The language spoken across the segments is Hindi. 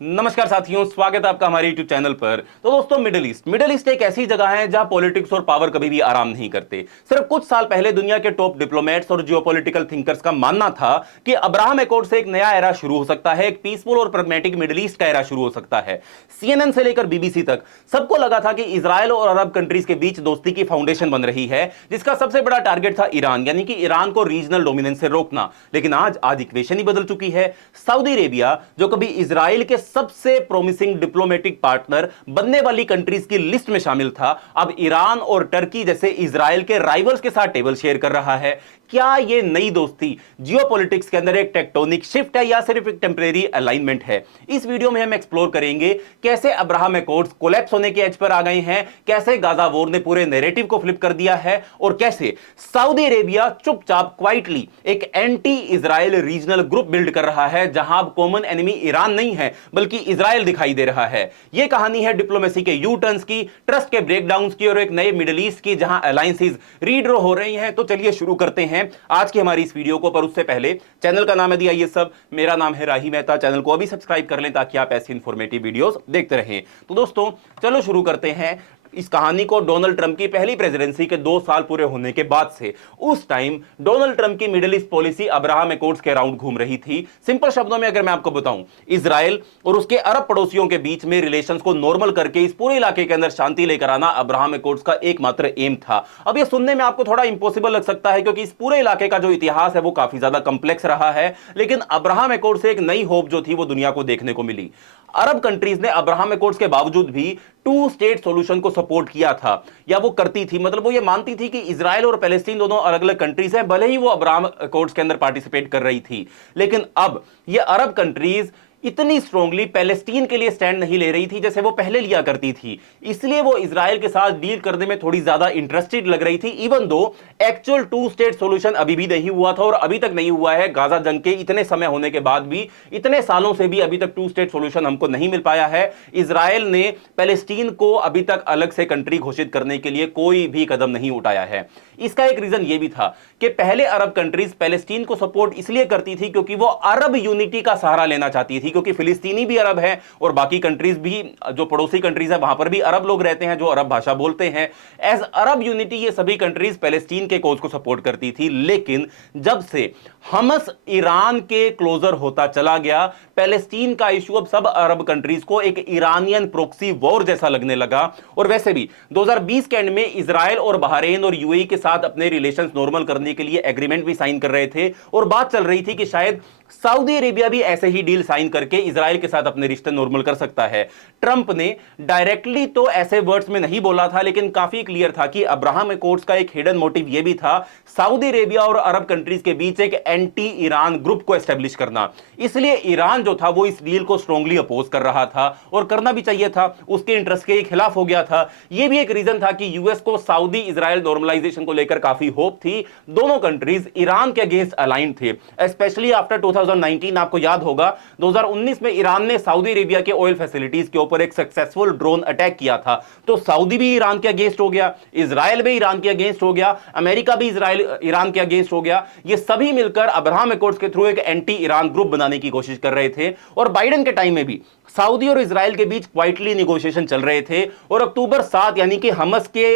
नमस्कार साथियों, स्वागत है आपका हमारे YouTube चैनल पर। तो दोस्तों, मिडिल ईस्ट एक ऐसी जगह है जहां पॉलिटिक्स और पावर कभी भी आराम नहीं करते। सिर्फ कुछ साल पहले दुनिया के टॉप डिप्लोमेट्स और जियोपॉलिटिकल थिंकर्स का मानना था कि अब्राहम अकॉर्ड से एक नया एरा शुरू हो सकता है, एक पीसफुल और प्रैग्मेटिक मिडिल ईस्ट का एरा शुरू हो सकता है। CNN से लेकर BBC तक सबको लगा था कि इजराइल और अरब कंट्रीज के बीच दोस्ती की फाउंडेशन बन रही है, जिसका सबसे बड़ा टारगेट था ईरान, यानी कि ईरान को रीजनल डोमिनेंस से रोकना। लेकिन आज इक्वेशन ही बदल चुकी है। सऊदी अरेबिया, जो कभी इजराइल के सबसे प्रोमिसिंग डिप्लोमेटिक पार्टनर बनने वाली कंट्रीज की लिस्ट में शामिल था, अब ईरान और टर्की जैसे इजराइल के राइवल्स के साथ टेबल शेयर कर रहा है। क्या यह नई दोस्ती जियोपॉलिटिक्स के अंदर एक टेक्टोनिक शिफ्ट है या सिर्फ एक टेम्परेरी अलाइनमेंट है? इस वीडियो में हम एक्सप्लोर करेंगे कैसे अब्राहम अकॉर्ड्स कोलैप्स होने के एज पर आ गए हैं, कैसे गाजा वॉर ने पूरे नैरेटिव को फ्लिप कर दिया है, और कैसे सऊदी अरेबिया चुपचाप क्वाइटली एक anti Israel regional group build कर रहा है, जहां अब कॉमन एनिमी ईरान नहीं है बल्कि इजराइल दिखाई दे रहा है। यह कहानी है डिप्लोमेसी के यू टर्न्स की, ट्रस्ट के ब्रेकडाउन की और एक नए मिडिल ईस्ट की जहां अलायंसेस रीड्रॉ हो रही हैं। तो चलिए शुरू करते हैं आज की हमारी इस वीडियो को। पर उससे पहले चैनल का नाम है दिया ये सब, मेरा नाम है राही मेहता। चैनल को अभी सब्सक्राइब कर लें ताकि आप ऐसी इंफॉर्मेटिव वीडियोस देखते रहें। तो दोस्तों, चलो शुरू करते हैं इस कहानी को डोनाल्ड ट्रंप की पहली प्रेसिडेंसी के 2 साल पूरे होने के बाद से। उस टाइम डोनाल्ड ट्रंप की middle east policy Abraham accords के अराउंड घूम रही थी। सिंपल शब्दों में अगर मैं आपको बताऊं, इजराइल और उसके अरब पड़ोसियों के बीच में रिलेशंस को नॉर्मल करके इस पूरे इलाके के अंदर शांति लेकर आना अब्राहम अकॉर्ड्स का एकमात्र एम था। अब यह सुनने में आपको थोड़ा इंपॉसिबल लग सकता है, क्योंकि इस पूरे इलाके का जो इतिहास है वो काफी ज्यादा कंप्लेक्स रहा है, लेकिन अब्राहम अकॉर्ड से एक नई होप जो थी वो दुनिया को देखने को मिली। अरब कंट्रीज ने अब्राहम अकॉर्ड्स के बावजूद भी 2 स्टेट सॉल्यूशन को सपोर्ट किया था, या वो करती थी। मतलब वो ये मानती थी कि इजराइल और पैलेस्टीन दोनों अलग अलग कंट्रीज हैं, भले ही वो अब्राहम अकॉर्ड्स के अंदर पार्टिसिपेट कर रही थी। लेकिन अब ये अरब कंट्रीज इतनी स्ट्रांगली पैलेस्टीन के लिए स्टैंड नहीं ले रही थी जैसे वो पहले लिया करती थी, इसलिए वो इजराइल के साथ डील करने में थोड़ी ज्यादा इंटरेस्टेड लग रही थी। Even though actual 2 state solution अभी भी नहीं हुआ था, और अभी तक नहीं हुआ है। गाजा जंग के इतने समय होने के बाद भी, इतने सालों से भी अभी तक 2 स्टेट सॉल्यूशन हमको नहीं मिल पाया है। इजराइल ने पैलेस्टीन को अभी तक अलग से कंट्री घोषित करने के लिए कोई भी कदम नहीं उठाया है। इसका एक रीजन यह भी था कि पहले अरब कंट्रीज पैलेस्टीन को सपोर्ट इसलिए करती थी क्योंकि वो अरब यूनिटी का सहारा लेना चाहती थी, क्योंकि फिलिस्तीनी भी अरब है और बाकी कंट्रीज भी, जो पड़ोसी कंट्रीज है वहां पर भी अरब लोग रहते हैं जो अरब भाषा बोलते हैं। एज अरब यूनिटी ये सभी कंट्रीज पैलेस्टीन के कोज को सपोर्ट करती थी। लेकिन जब से हमस ईरान के क्लोजर होता चला गया, पैलेस्टीन का इशू अब सब अरब कंट्रीज को एक ईरानियन प्रोक्सी वॉर जैसा लगने लगा। और वैसे भी 2020 के एंड में इजराइल और बहरीन और यूएई के साथ अपने रिलेशंस नॉर्मल करने के लिए एग्रीमेंट भी साइन कर रहे थे, और बात चल रही थी कि शायद सऊदी अरेबिया भी ऐसे ही डील साइन करके इजराइल के साथ अपने रिश्ते नॉर्मल कर सकता है। ट्रंप ने डायरेक्टली तो ऐसे वर्ड्स में नहीं बोला था, लेकिन काफी क्लियर था कि अब्राहम अकॉर्ड्स का एक हिडन मोटिव यह भी था सऊदी अरेबिया और अरब कंट्रीज के बीच एक एंटी ईरान ग्रुप को एस्टेब्लिश करना। इसलिए ईरान जो था वो इस डील को स्ट्रांगली अपोज कर रहा था, और करना भी चाहिए था, उसके इंटरेस्ट के खिलाफ हो गया था। यह भी एक रीजन था कि यूएस को सऊदी इजराइल नॉर्मलाइजेशन को लेकर काफी होप थी। दोनों कंट्रीज ईरान के अगेंस्ट अलाइंड थे, स्पेशली आफ्टर 2019। आपको याद होगा 2019 में ईरान ने सऊदी अरेबिया के ऑयल फैसिलिटीज के ऊपर एक सक्सेसफुल ड्रोन अटैक किया था। तो सऊदी भी ईरान के अगेंस्ट हो गया, इजराइल भी ईरान के अगेंस्ट हो गया, अमेरिका भी ईरान के अगेंस्ट हो गया। ये सभी मिलकर अब्राहम अकॉर्ड्स के थ्रू एक एंटी ईरान ग्रुप बनाने की कोशिश कर रहे थे। और बाइडेन के टाइम में भी सऊदी और इजराइल के बीच क्वाइटली नेगोशिएशन चल रहे थे, और अक्टूबर 7 यानी कि हमस के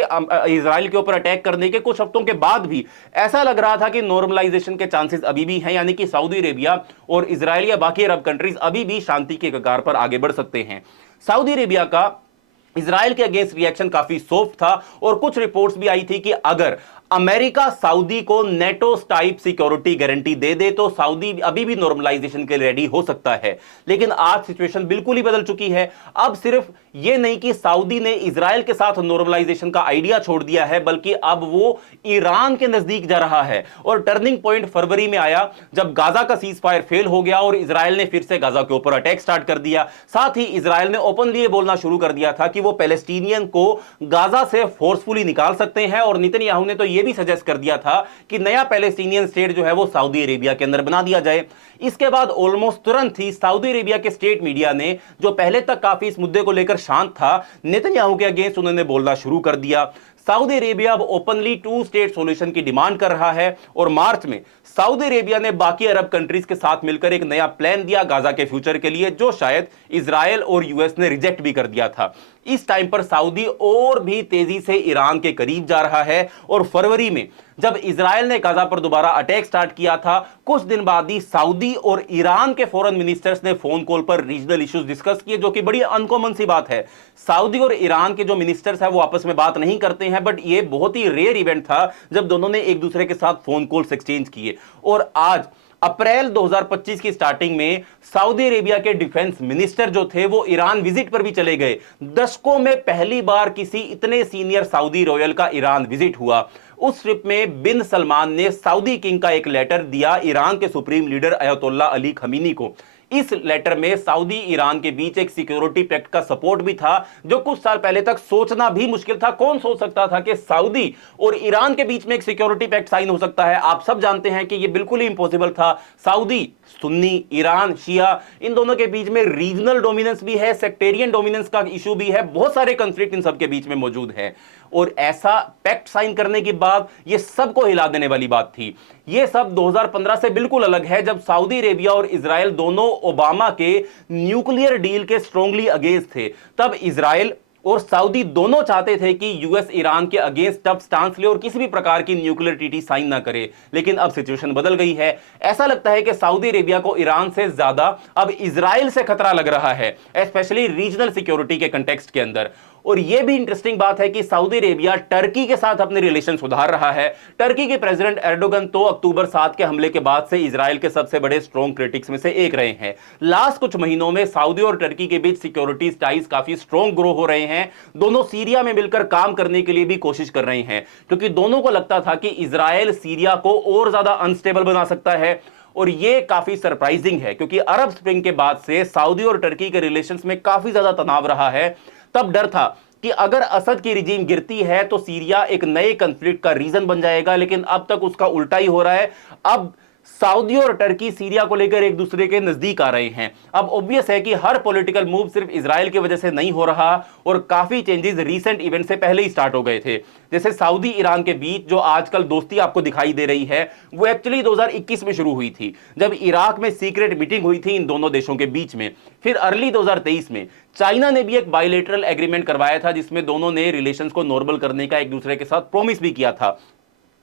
इजराइल के ऊपर अटैक करने के कुछ हफ्तों के बाद भी ऐसा लग रहा था कि नॉर्मलाइजेशन के चांसेस अभी भी हैं, यानी कि सऊदी अरेबिया और इजराइल या बाकी अरब कंट्रीज अभी भी शांति के कगार पर आगे बढ़ सकते हैं। सऊदी अरेबिया का इजराइल के अगेंस्ट रिएक्शन काफी सॉफ्ट था, और कुछ रिपोर्ट्स भी आई थी कि अगर अमेरिका सऊदी को नेटो टाइप सिक्योरिटी गारंटी दे दे तो सऊदी अभी भी नॉर्मलाइजेशन के लिए रेडी हो सकता है। लेकिन आज सिचुएशन बिल्कुल ही बदल चुकी है। अब सिर्फ यह नहीं कि सऊदी ने इजराइल के साथ नॉर्मलाइजेशन का आइडिया छोड़ दिया है, बल्कि अब वो ईरान के नजदीक जा रहा है। और टर्निंग पॉइंट फरवरी में आया जब गाजा का सीज फायर फेल हो गया और इजराइल ने फिर से गाजा के ऊपर अटैक स्टार्ट कर दिया। साथ ही इजराइल ने ओपनली बोलना शुरू कर दिया था कि वो पैलेस्टीनियन को गाजा से फोर्सफुली निकाल सकते हैं, और नेतन्याहू ने तो यह भी सजेस्ट कर दिया था कि नया पैलेस्टीनियन स्टेट जो है वो सऊदी अरेबिया के अंदर बना दिया जाए। इसके बाद ऑलमोस्ट तुरंत ही सऊदी अरेबिया के स्टेट मीडिया ने, जो पहले तक काफी इस मुद्दे को लेकर शांत था, नेतन्याहू के अगेंस्ट उन्होंने बोलना शुरू कर दिया। सऊदी अरेबिया अब ओपनली 2 स्टेट सॉल्यूशन की डिमांड कर रहा है और मार्च में सऊदी अरेबिया ने बाकी अरब कंट्रीज के साथ मिलकर एक नया प्लान दिया गाजा के फ्यूचर के लिए, जो शायद इजराइल और यूएस ने रिजेक्ट भी कर दिया था। इस टाइम पर सऊदी और भी तेजी से ईरान के करीब जा रहा है और फरवरी में जब इजराइल ने गाजा पर दोबारा अटैक स्टार्ट किया था, कुछ दिन बाद ही सऊदी और ईरान के फॉरेन मिनिस्टर्स ने फोन कॉल पर रीजनल इश्यूज डिस्कस किए, जो कि बड़ी अनकॉमन सी बात है। सऊदी और ईरान के जो मिनिस्टर्स हैं वो आपस में बात नहीं करते हैं, बट ये बहुत ही रेयर इवेंट था जब दोनों ने एक दूसरे के साथ फोन कॉल्स एक्सचेंज किए। और आज अप्रैल 2025 की स्टार्टिंग में सऊदी अरेबिया के डिफेंस मिनिस्टर जो थे वो ईरान विजिट पर भी चले गए। दशकों में पहली बार किसी इतने सीनियर सऊदी रॉयल का ईरान विजिट हुआ। उस ट्रिप में बिन सलमान ने सऊदी किंग का एक लेटर दिया ईरान के सुप्रीम लीडर अयतुल्ला अली खमीनी को। इस लेटर में सऊदी ईरान के बीच एक सिक्योरिटी पैक्ट का सपोर्ट भी था, जो कुछ साल पहले तक सोचना भी मुश्किल था। कौन सोच सकता था कि सऊदी और ईरान के बीच में एक सिक्योरिटी पैक्ट साइन हो सकता है? आप सब जानते हैं कि यह बिल्कुल ही इंपॉसिबल था। सऊदी, सुन्नी, ईरान, शिया, इन दोनों के बीच में रीजनल डोमिनेंस भी है, सेक्टेरियन डोमिनेंस का इशू भी है, बहुत सारे कंफ्लिक्ट इन सब के बीच में मौजूद है। और ऐसा पैक्ट साइन करने के बाद यह सबको हिला देने वाली बात थी। यह सब 2015 से बिल्कुल अलग है, जब सऊदी अरेबिया और इजराइल दोनों ओबामा के न्यूक्लियर डील के स्ट्रांगली अगेंस्ट थे। तब इजराइल और सऊदी दोनों चाहते थे कि यूएस ईरान के अगेंस्ट टफ स्टांस ले और किसी भी प्रकार की न्यूक्लियर ट्रीटी साइन ना करे। लेकिन अब सिचुएशन बदल गई है। ऐसा लगता है कि सऊदी अरेबिया को ईरान से ज्यादा अब इजराइल से खतरा लग रहा है, स्पेशली रीजनल सिक्योरिटी के कंटेक्स्ट के अंदर। और यह भी इंटरेस्टिंग बात है कि सऊदी अरेबिया टर्की के साथ अपने रिलेशन सुधार रहा है। टर्की के प्रेसिडेंट एर्डोगन तो अक्टूबर 7 के हमले के बाद से इजराइल के सबसे बड़े स्ट्रॉन्ग क्रिटिक्स में से एक रहे हैं। लास्ट कुछ महीनों में सऊदी और टर्की के बीच सिक्योरिटी टाइज काफी स्ट्रॉन्ग ग्रो हो रहे हैं। दोनों सीरिया में मिलकर काम करने के लिए भी कोशिश कर रहे हैं, क्योंकि दोनों को लगता था कि इजराइल सीरिया को और ज्यादा अनस्टेबल बना सकता है। और यह काफी सरप्राइजिंग है, क्योंकि अरब स्प्रिंग के बाद से सऊदी और टर्की के रिलेशंस में काफी ज्यादा तनाव रहा है। तब डर था कि अगर असद की रिजीम गिरती है तो सीरिया एक नए कॉन्फ्लिक्ट का रीजन बन जाएगा, लेकिन अब तक उसका उल्टा ही हो रहा है। अब सऊदी और टर्की सीरिया को लेकर एक दूसरे के नजदीक आ रहे हैं। अब ऑब्वियस है कि हर पॉलिटिकल मूव सिर्फ इजराइल की वजह से नहीं हो रहा, और काफी चेंजेस रीसेंट इवेंट से पहले ही स्टार्ट हो गए थे। जैसे सऊदी ईरान के बीच जो आजकल दोस्ती आपको दिखाई दे रही है, वो एक्चुअली 2021 में शुरू हुई थी, जब इराक में सीक्रेट मीटिंग हुई थी इन दोनों देशों के बीच में। फिर अर्ली 2023 में चाइना ने भी एक बायलैटरल एग्रीमेंट करवाया था, जिसमें दोनों ने रिलेशंस को नॉर्मल करने का एक दूसरे के साथ प्रॉमिस भी किया था।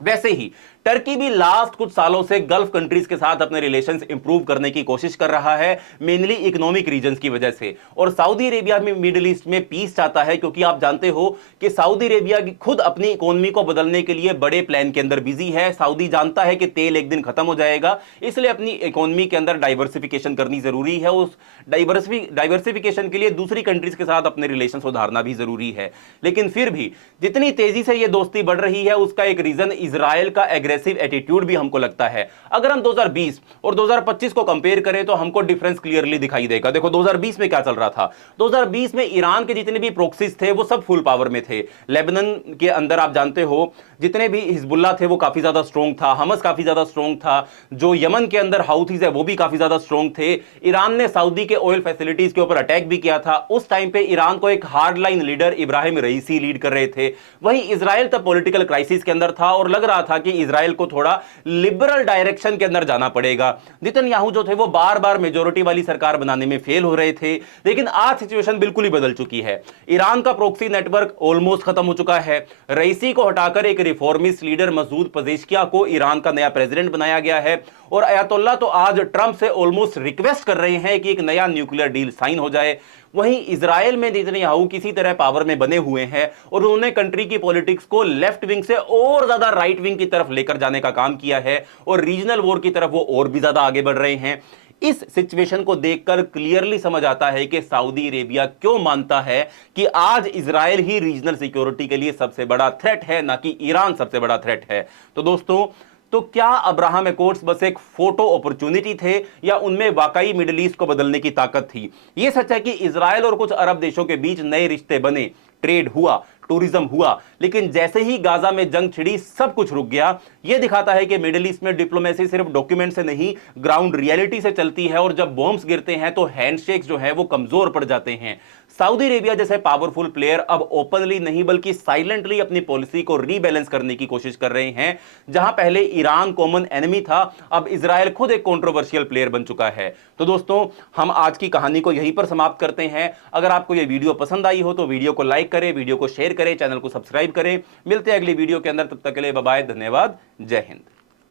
वैसे ही टर्की भी लास्ट कुछ सालों से गल्फ कंट्रीज के साथ अपने रिलेशंस इंप्रूव करने की कोशिश कर रहा है, मेनली इकोनॉमिक रीजंस की वजह से। और सऊदी अरेबिया में मिडिल ईस्ट में पीस चाहता है, क्योंकि आप जानते हो कि सऊदी अरेबिया खुद अपनी इकोनॉमी को बदलने के लिए बड़े प्लान के अंदर बिजी है। सऊदी जानता है कि तेल एक दिन खत्म हो जाएगा, इसलिए अपनी इकोनॉमी के अंदर डाइवर्सिफिकेशन करनी जरूरी है। उस डाइवर्सिफिकेशन के लिए दूसरी कंट्रीज के साथ अपने रिलेशन सुधारना भी जरूरी है। लेकिन फिर भी जितनी तेजी से यह दोस्ती बढ़ रही है, उसका एक रीजन इजराइल का एग्रेसिव एटीट्यूड भी हमको लगता है। अगर हम 2020 और 2025 को कंपेयर करें तो हमको डिफरेंस क्लियरली दिखाई देगा। देखो 2020 में क्या चल रहा था। 2020 में ईरान के जितने भी प्रोक्सीज थे वो सब फुल पावर में थे। लेबनान के अंदर आप जानते हो जितने भी हिजबुल्ला थे वो काफी ज्यादा स्ट्रॉन्ग था, हमस काफी ज्यादा स्ट्रॉन्ग था, जो यमन के अंदर हाउथीज है वो भी काफी ज्यादा स्ट्रॉन्ग थे। ईरान ने सऊदी के ऑयल फैसिलिटीज के ऊपर अटैक भी किया था। उस टाइम पे ईरान को एक हार्ड लाइन लीडर इब्राहिम रईसी लीड कर रहे थे। वहीं इजराइल तब पॉलिटिकल क्राइसिस के अंदर था और लग रहा था कि इजराइल को थोड़ा लिबरल डायरेक्शन के अंदर जाना पड़ेगा। नेतन्याहू जो थे वो बार बार मेजोरिटी वाली सरकार बनाने में फेल हो रहे थे। लेकिन आज सिचुएशन बिल्कुल ही बदल चुकी है। ईरान का प्रॉक्सी नेटवर्क ऑलमोस्ट खत्म हो चुका है। रईसी को हटाकर एक रिफॉर्मिस्ट लीडर मसूद पजेश्कियां को ईरान का नया प्रेसिडेंट बनाया गया है। और अयतुल्ला तो आज ट्रंप से ऑलमोस्ट रिक्वेस्ट कर रहे हैं कि एक नया न्यूक्लियर डील साइन हो जाए। वहीं इजराइल में नेतन्याहू किसी तरह पावर में बने हुए हैं और उन्होंने कंट्री की पॉलिटिक्स को लेफ्ट विंग से और ज्यादा राइट विंग की तरफ लेकर जाने का काम किया है और रीजनल वॉर की तरफ वो और भी ज्यादा आगे बढ़ रहे हैं। इस सिचुएशन को देखकर क्लियरली समझ आता है कि सऊदी अरेबिया क्यों मानता है कि आज इजराइल ही रीजनल सिक्योरिटी के लिए सबसे बड़ा थ्रेट है, ना कि ईरान सबसे बड़ा थ्रेट है। तो दोस्तों, तो क्या अब्राहम एकॉर्ड्स बस एक फोटो अपॉर्चुनिटी थे या उनमें वाकई मिडिल ईस्ट को बदलने की ताकत थी? यह सच है कि इजराइल और कुछ अरब देशों के बीच नए रिश्ते बने, ट्रेड हुआ, टूरिज्म हुआ, लेकिन जैसे ही गाजा में जंग छिड़ी सब कुछ रुक गया। यह दिखाता है कि मिडिल ईस्ट में डिप्लोमेसी सिर्फ डॉक्यूमेंट से नहीं, ग्राउंड रियलिटी से चलती है, और जब बॉम्ब्स गिरते हैं तो हैंडशेक्स जो है वो कमजोर पड़ जाते हैं। सऊदी अरेबिया जैसे पावरफुल प्लेयर अब ओपनली नहीं बल्कि साइलेंटली अपनी पॉलिसी को रीबैलेंस करने की कोशिश कर रहे हैं। जहां पहले ईरान कॉमन एनिमी था, अब इजराइल खुद एक कंट्रोवर्शियल प्लेयर बन चुका है। तो दोस्तों, हम आज की कहानी को यहीं पर समाप्त करते हैं। अगर आपको यह वीडियो पसंद आई हो तो वीडियो को लाइक करें, वीडियो को शेयर करें, चैनल को सब्सक्राइब करें। मिलते हैं अगली वीडियो के अंदर, तब तक के लिए बाय बाय, धन्यवाद, जय हिंद।